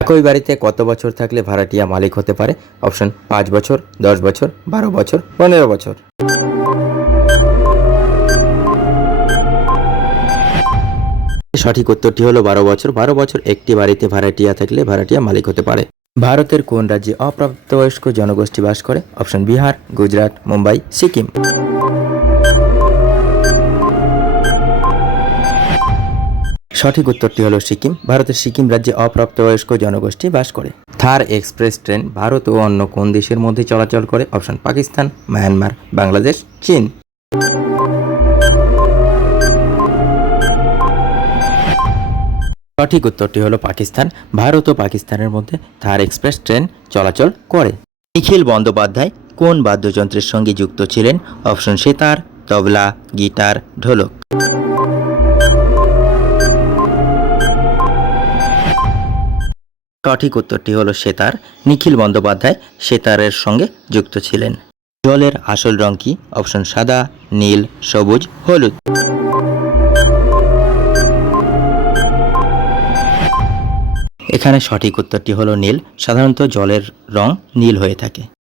একই বাড়িতে কত বছর থাকলে ভাড়াটিয়া মালিক হতে পারে? অপশন, পাঁচ বছর, দশ বছর, বারো বছর, পনেরো বছর। সঠিক উত্তরটি হলো বারো বছর। বারো বছর একটি বাড়িতে ভাড়াটিয়া থাকলে ভাড়াটিয়া মালিক হতে পারে। ভারতের কোন রাজ্যে অপ্রাপ্তবয়স্ক জনগোষ্ঠী বাস করে? অপশন, বিহার, গুজরাট, মুম্বাই, সিকিম। সঠিক উত্তরটি হলো সিকিম। ভারতের সিকিম রাজ্যে অপ্রাপ্তবয়স্ক জনগোষ্ঠী বাস করে। থার এক্সপ্রেস ট্রেন ভারত ও অন্য কোন দেশের মধ্যে চলাচল করে? অপশন, পাকিস্তান, মায়ানমার, বাংলাদেশ, চীন। সঠিক উত্তরটি হলো পাকিস্তান। ভারত ও পাকিস্তানের মধ্যে থার এক্সপ্রেস ট্রেন চলাচল করে। নিখিল বন্দ্যোপাধ্যায় কোন বাদ্যযন্ত্রের সঙ্গে যুক্ত ছিলেন? Option, sitar, tabla, guitar, dholak. সঠিক উত্তরটি হলো সেতার। নিখিল বন্দ্যোপাধ্যায় সেতারের সঙ্গে যুক্ত ছিলেন। জলের আসল রং কি? অপশন সাদা, নীল, সবুজ, হলুদ। এখানে সঠিক উত্তরটি হলো নীল। সাধারণত জলের রং নীল হয়ে থাকে।